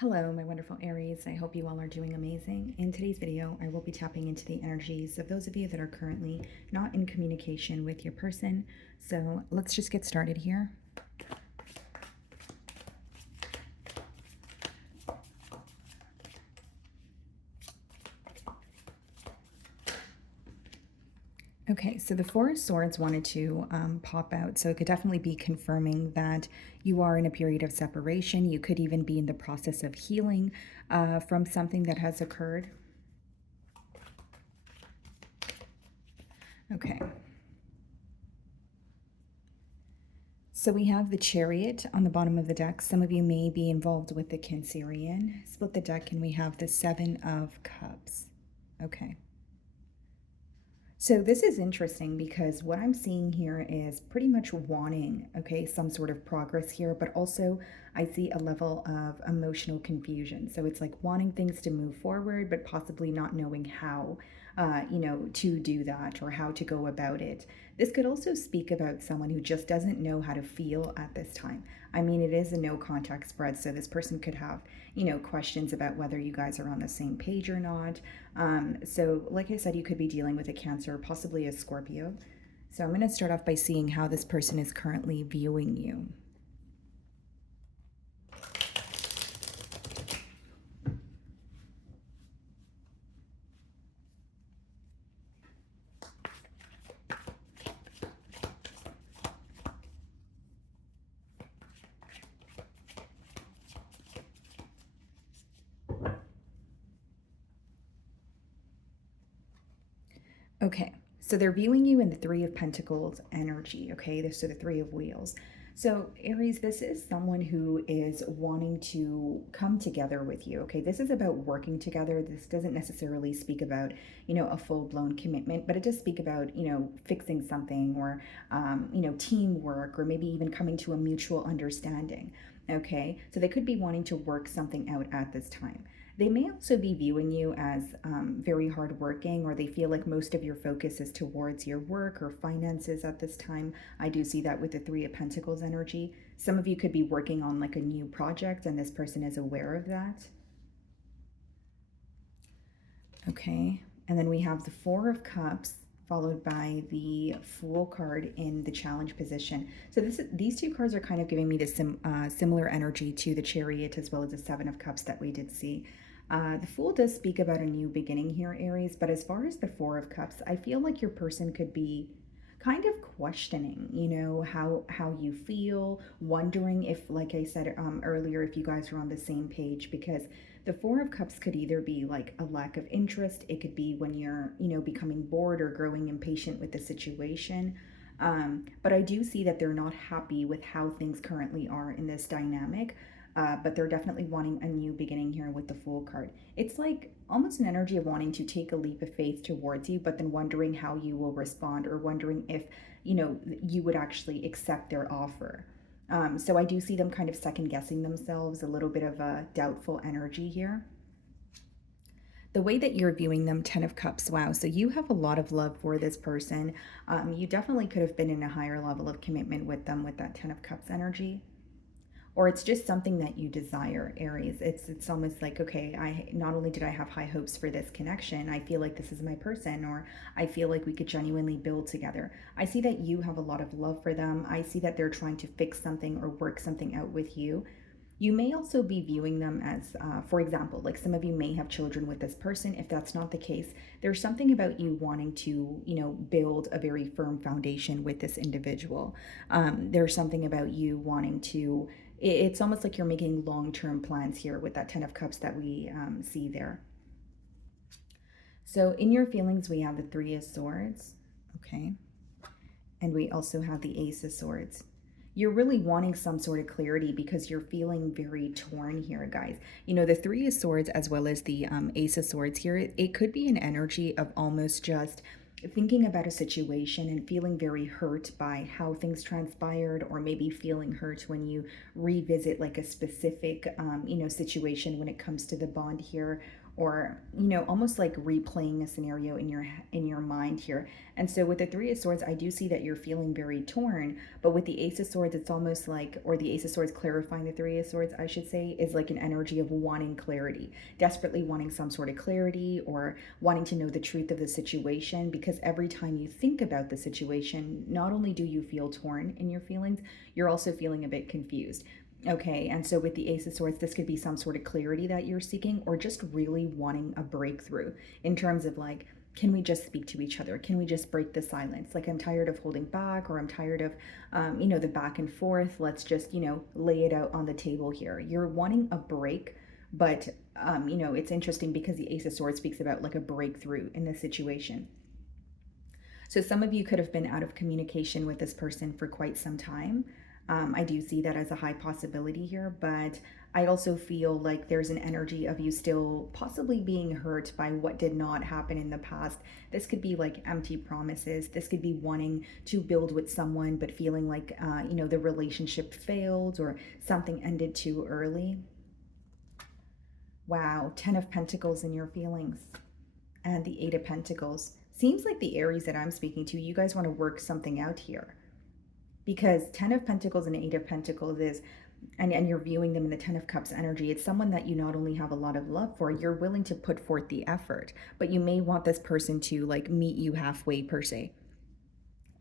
Hello, my wonderful Aries. I hope you all are doing amazing. In today's video, I will be tapping into the energies of those of you that are currently not in communication with your person. So let's just get started here. Okay, so the Four of Swords wanted to pop out. So it could definitely be confirming that you are in a period of separation. You could even be in the process of healing from something that has occurred. Okay. So we have the Chariot on the bottom of the deck. Some of you may be involved with the Cancerian. Split the deck and we have the Seven of Cups. Okay. So this is interesting because what I'm seeing here is pretty much wanting, okay, some sort of progress here, but also I see a level of emotional confusion. So it's like wanting things to move forward, but possibly not knowing how, to do that or how to go about it. This could also speak about someone who just doesn't know how to feel at this time. I mean, it is a no contact spread, so this person could have, questions about whether you guys are on the same page or not. So like I said, you could be dealing with a Cancer, possibly a Scorpio. So I'm going to start off by seeing how this person is currently viewing you. Okay, so they're viewing you in the Three of Pentacles energy, okay? So the Three of Wheels. So Aries, this is someone who is wanting to come together with you, okay? This is about working together. This doesn't necessarily speak about, a full-blown commitment, but it does speak about, fixing something or, teamwork or maybe even coming to a mutual understanding, okay? So they could be wanting to work something out at this time. They may also be viewing you as very hardworking, or they feel like most of your focus is towards your work or finances at this time. I do see that with the Three of Pentacles energy. Some of you could be working on like a new project, and this person is aware of that. Okay, and then we have the Four of Cups followed by the Fool card in the challenge position. So these two cards are kind of giving me this similar energy to the Chariot as well as the Seven of Cups that we did see. The Fool does speak about a new beginning here, Aries, but as far as the Four of Cups, I feel like your person could be kind of questioning, how you feel, wondering if, like I said earlier, if you guys are on the same page, because the Four of Cups could either be like a lack of interest, it could be when you're, becoming bored or growing impatient with the situation. But I do see that they're not happy with how things currently are in this dynamic. But they're definitely wanting a new beginning here with the Fool card. It's like almost an energy of wanting to take a leap of faith towards you, but then wondering how you will respond or wondering if, you would actually accept their offer. So I do see them kind of second guessing themselves, a little bit of a doubtful energy here. The way that you're viewing them, 10 of Cups, wow. So you have a lot of love for this person. You definitely could have been in a higher level of commitment with them with that 10 of Cups energy. Or it's just something that you desire, Aries. It's almost like, okay, I not only did I have high hopes for this connection, I feel like this is my person, or I feel like we could genuinely build together. I see that you have a lot of love for them. I see that they're trying to fix something or work something out with you. You may also be viewing them as, for example, like some of you may have children with this person. If that's not the case, there's something about you wanting to, build a very firm foundation with this individual. There's something about you wanting to, it's almost like you're making long-term plans here with that 10 of Cups that we see there. So in your feelings, we have the Three of Swords, okay? And we also have the Ace of Swords. You're really wanting some sort of clarity because you're feeling very torn here, guys. The Three of Swords as well as the Ace of Swords here, it could be an energy of almost just thinking about a situation and feeling very hurt by how things transpired, or maybe feeling hurt when you revisit like a specific, situation when it comes to the bond here, or almost like replaying a scenario in your mind here. And so with the Three of Swords, I do see that you're feeling very torn, but with the Ace of Swords, it's almost like, or the Ace of Swords clarifying the Three of Swords, I should say, is like an energy of wanting clarity, desperately wanting some sort of clarity, or wanting to know the truth of the situation, because every time you think about the situation, not only do you feel torn in your feelings, you're also feeling a bit confused. Okay, and so with the Ace of Swords, this could be some sort of clarity that you're seeking, or just really wanting a breakthrough in terms of like, can we just speak to each other? Can we just break the silence? Like, I'm tired of holding back, or I'm tired of, the back and forth. Let's just, lay it out on the table here. You're wanting a break, but, it's interesting because the Ace of Swords speaks about like a breakthrough in this situation. So some of you could have been out of communication with this person for quite some time. I do see that as a high possibility here, but I also feel like there's an energy of you still possibly being hurt by what did not happen in the past. This could be like empty promises. This could be wanting to build with someone, but feeling like, the relationship failed or something ended too early. Wow, 10 of Pentacles in your feelings and the 8 of Pentacles. Seems like the Aries that I'm speaking to, you guys want to work something out here, because 10 of Pentacles and 8 of Pentacles is, and you're viewing them in the 10 of Cups energy, it's someone that you not only have a lot of love for, you're willing to put forth the effort, but you may want this person to like meet you halfway per se.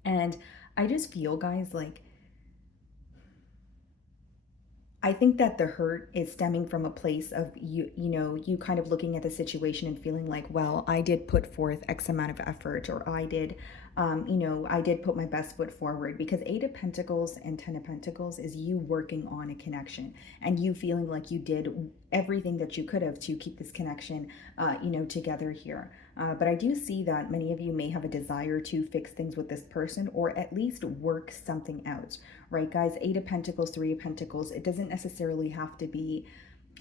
And I just feel, guys, like, I think that the hurt is stemming from a place of you kind of looking at the situation and feeling like, well, I did put forth X amount of effort, or I did, I did put my best foot forward, because 8 of Pentacles and 10 of Pentacles is you working on a connection and you feeling like you did everything that you could have to keep this connection, together here. But I do see that many of you may have a desire to fix things with this person, or at least work something out, right, guys? 8 of Pentacles, 3 of Pentacles, it doesn't necessarily have to be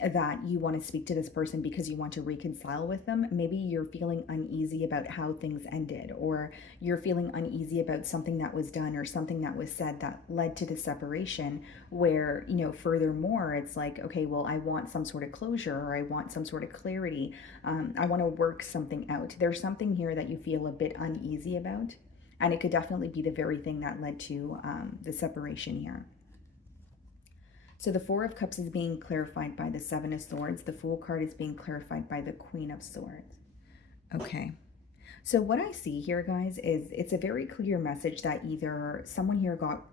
that you want to speak to this person because you want to reconcile with them. Maybe you're feeling uneasy about how things ended, or you're feeling uneasy about something that was done or something that was said that led to the separation, where, furthermore, it's like, okay, well, I want some sort of closure, or I want some sort of clarity. I want to work something out. There's something here that you feel a bit uneasy about, and it could definitely be the very thing that led to the separation here. So the Four of Cups is being clarified by the Seven of Swords. The Fool card is being clarified by the Queen of Swords. Okay. So what I see here, guys, is it's a very clear message that either someone here got,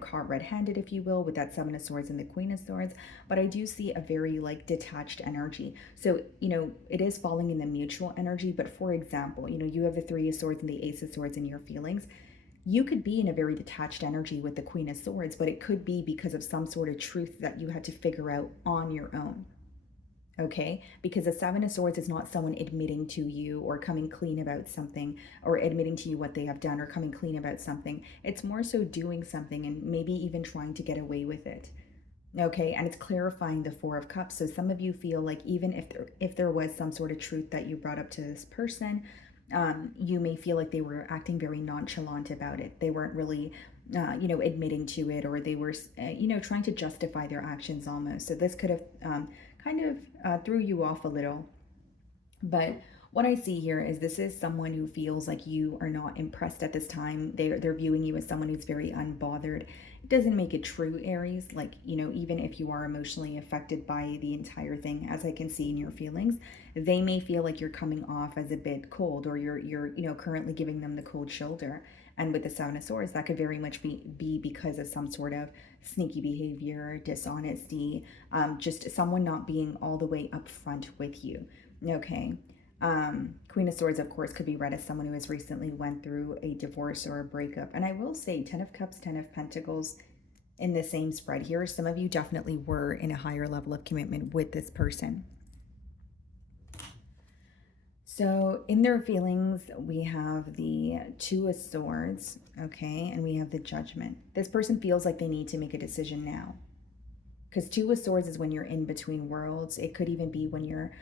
caught red-handed, if you will, with that Seven of Swords and the Queen of Swords. But I do see a very like detached energy. So, it is falling in the mutual energy. But for example, you have the Three of Swords and the Ace of Swords in your feelings. You could be in a very detached energy with the Queen of Swords, but it could be because of some sort of truth that you had to figure out on your own. Okay, because the Seven of Swords is not someone admitting to you or coming clean about something, or admitting to you what they have done or coming clean about something. It's more so doing something and maybe even trying to get away with it. Okay, and it's clarifying the Four of Cups. So some of you feel like even if there was some sort of truth that you brought up to this person, you may feel like they were acting very nonchalant about it. They weren't really, admitting to it, or they were, trying to justify their actions almost. So this could have kind of threw you off a little. But what I see here is this is someone who feels like you are not impressed at this time. They're viewing you as someone who's very unbothered. It doesn't make it true, Aries. Like, even if you are emotionally affected by the entire thing, as I can see in your feelings, they may feel like you're coming off as a bit cold, or you're currently giving them the cold shoulder. And with the Seven of Swords, that could very much be because of some sort of sneaky behavior, dishonesty, just someone not being all the way upfront with you. Okay. Queen of Swords, of course, could be read as someone who has recently went through a divorce or a breakup. And I will say 10 of Cups, 10 of Pentacles in the same spread here. Some of you definitely were in a higher level of commitment with this person. So in their feelings, we have the Two of Swords, okay, and we have the Judgment. This person feels like they need to make a decision now. Because Two of Swords is when you're in between worlds. It could even be when you're,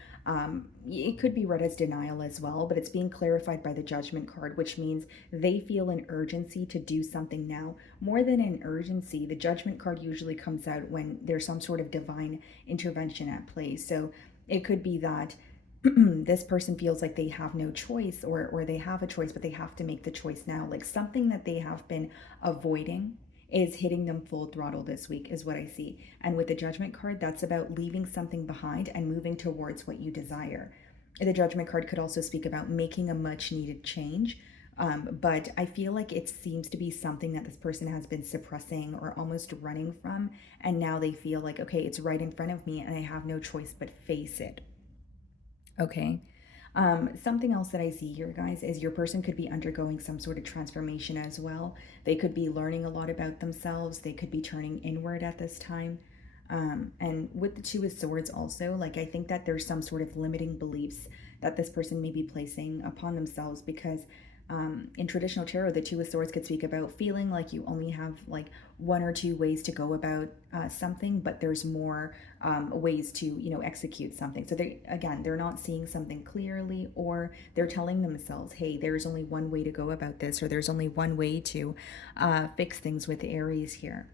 it could be read as denial as well, but it's being clarified by the Judgment card, which means they feel an urgency to do something now. More than an urgency, the Judgment card usually comes out when there's some sort of divine intervention at play. So it could be that this person feels like they have no choice, or they have a choice, but they have to make the choice now. Like something that they have been avoiding is hitting them full throttle this week, is what I see. And with the Judgment card, that's about leaving something behind and moving towards what you desire. The Judgment card could also speak about making a much needed change. But I feel like it seems to be something that this person has been suppressing or almost running from. And now they feel like, okay, it's right in front of me and I have no choice but face it. Okay. Something else that I see here, guys, is your person could be undergoing some sort of transformation as well. They could be learning a lot about themselves. They could be turning inward at this time. And with the Two of Swords also, like I think that there's some sort of limiting beliefs that this person may be placing upon themselves, because in traditional tarot, the Two of Swords could speak about feeling like you only have like one or two ways to go about something, but there's more ways to, execute something. So they're not seeing something clearly, or they're telling themselves, hey, there's only one way to go about this, or there's only one way to fix things with Aries here.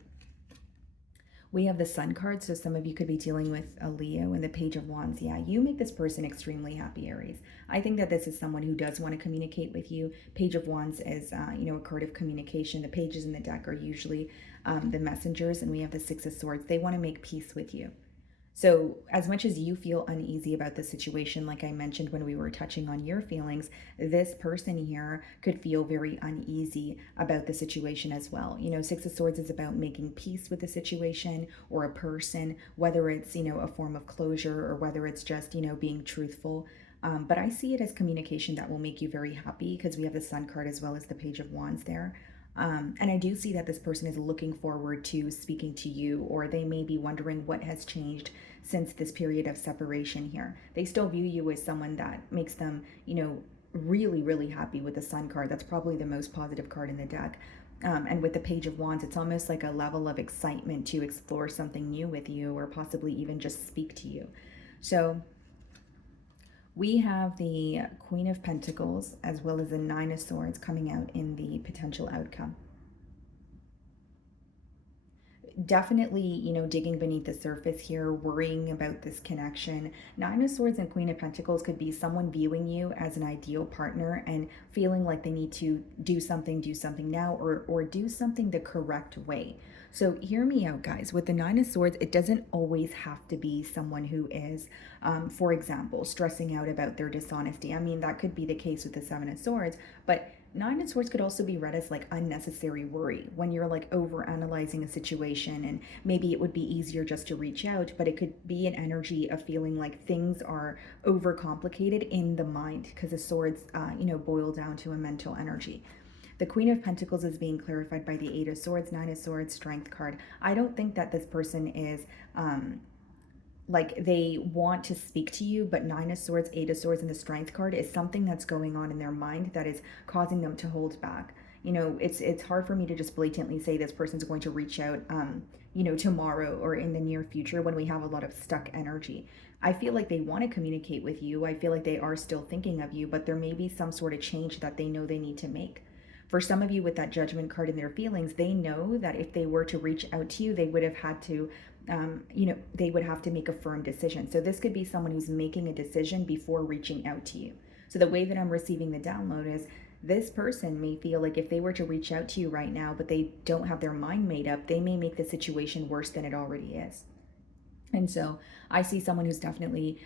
We have the Sun card, so some of you could be dealing with a Leo, and the Page of Wands. Yeah, you make this person extremely happy, Aries. I think that this is someone who does want to communicate with you. Page of Wands is, a card of communication. The pages in the deck are usually the messengers, and we have the Six of Swords. They want to make peace with you. So as much as you feel uneasy about the situation, like I mentioned when we were touching on your feelings, this person here could feel very uneasy about the situation as well. Six of Swords is about making peace with the situation or a person, whether it's, a form of closure, or whether it's just, being truthful. But I see it as communication that will make you very happy, because we have the Sun card as well as the Page of Wands there. And I do see that this person is looking forward to speaking to you, or they may be wondering what has changed since this period of separation here. They still view you as someone that makes them, really, really happy with the Sun card. That's probably the most positive card in the deck. And with the Page of Wands, it's almost like a level of excitement to explore something new with you, or possibly even just speak to you. So we have the Queen of Pentacles as well as the Nine of Swords coming out in the potential outcome. Definitely, digging beneath the surface here, worrying about this connection. Nine of Swords and Queen of Pentacles could be someone viewing you as an ideal partner and feeling like they need to do something now, or do something the correct way. So hear me out, guys. With the Nine of Swords, it doesn't always have to be someone who is, for example, stressing out about their dishonesty. I mean, that could be the case with the Seven of Swords, but Nine of Swords could also be read as like unnecessary worry, when you're like over analyzing a situation, and maybe it would be easier just to reach out, but it could be an energy of feeling like things are overcomplicated in the mind, because the swords, boil down to a mental energy. The Queen of Pentacles is being clarified by the Eight of Swords, Nine of Swords, Strength card. I don't think that this person is like they want to speak to you, but Nine of Swords, Eight of Swords, and the Strength card is something that's going on in their mind that is causing them to hold back. It's hard for me to just blatantly say this person's going to reach out, tomorrow or in the near future, when we have a lot of stuck energy. I feel like they want to communicate with you. I feel like they are still thinking of you, but there may be some sort of change that they know they need to make. For some of you with that Judgment card in their feelings, they know that if they were to reach out to you, they would have had to they would have to make a firm decision. So this could be someone who's making a decision before reaching out to you. So the way that I'm receiving the download is, this person may feel like if they were to reach out to you right now, but they don't have their mind made up, they may make the situation worse than it already is. And so I see someone who's definitely,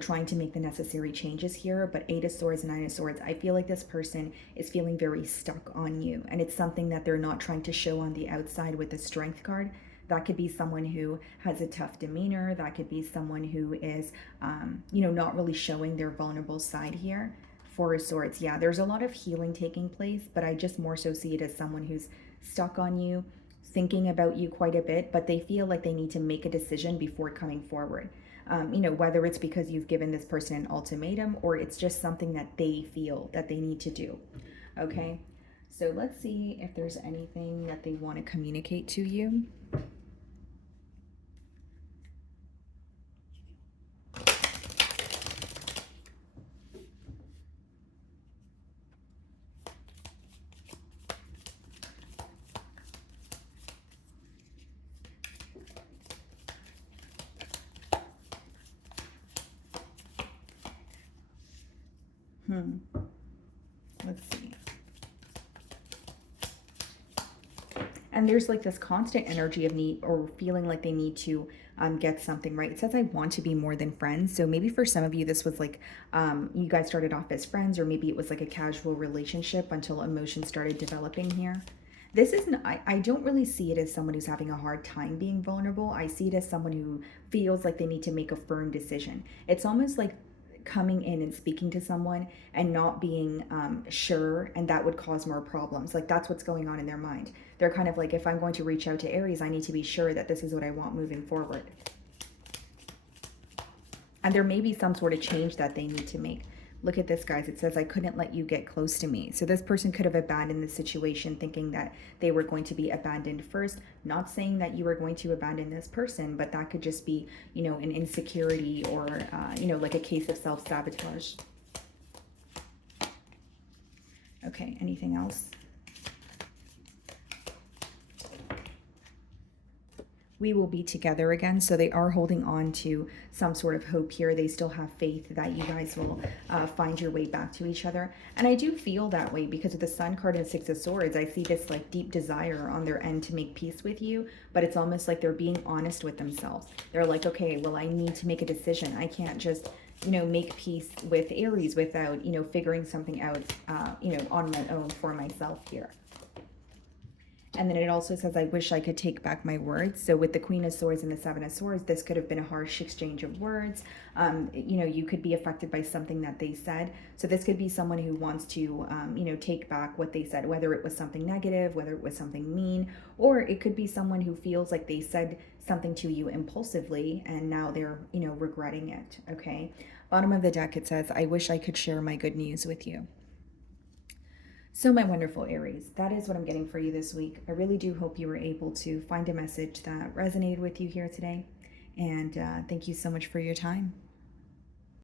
trying to make the necessary changes here. But Eight of Swords, Nine of Swords, I feel like this person is feeling very stuck on you. And it's something that they're not trying to show on the outside with the Strength card. That could be someone who has a tough demeanor. That could be someone who is, not really showing their vulnerable side here. Four of Swords, yeah, there's a lot of healing taking place, but I just more so see it as someone who's stuck on you, thinking about you quite a bit, but they feel like they need to make a decision before coming forward. Whether it's because you've given this person an ultimatum, or it's just something that they feel that they need to do. Okay, so let's see if there's anything that they want to communicate to you. Hmm. Let's see. And there's like this constant energy of need or feeling like they need to get something right. It says, I want to be more than friends. So maybe for some of you, this was like you guys started off as friends, or maybe it was like a casual relationship until emotions started developing here. This isn't, I don't really see it as someone who's having a hard time being vulnerable. I see it as someone who feels like they need to make a firm decision. It's almost like coming in and speaking to someone and not being sure, and that would cause more problems. Like that's what's going on in their mind. They're kind of like, if I'm going to reach out to Aries, I need to be sure that this is what I want moving forward. And there may be some sort of change that they need to make. Look at this, guys. It says, I couldn't let you get close to me. So this person could have abandoned the situation thinking that they were going to be abandoned first. Not saying that you were going to abandon this person, but that could just be, you know, an insecurity or, you know, like a case of self-sabotage. Okay, anything else? We will be together again. So they are holding on to some sort of hope here. They still have faith that you guys will find your way back to each other. And I do feel that way because of the Sun card and Six of Swords. I see this like deep desire on their end to make peace with you, but it's almost like they're being honest with themselves. They're like, okay, well, I need to make a decision. I can't just, you know, make peace with Aries without, you know, figuring something out, you know, on my own for myself here. And then it also says, I wish I could take back my words. So with the Queen of Swords and the Seven of Swords, this could have been a harsh exchange of words. You know, you could be affected by something that they said. So this could be someone who wants to, you know, take back what they said, whether it was something negative, whether it was something mean, or it could be someone who feels like they said something to you impulsively and now they're, you know, regretting it. Okay. Bottom of the deck, it says, I wish I could share my good news with you. So my wonderful Aries, that is what I'm getting for you this week. I really do hope you were able to find a message that resonated with you here today. And thank you so much for your time.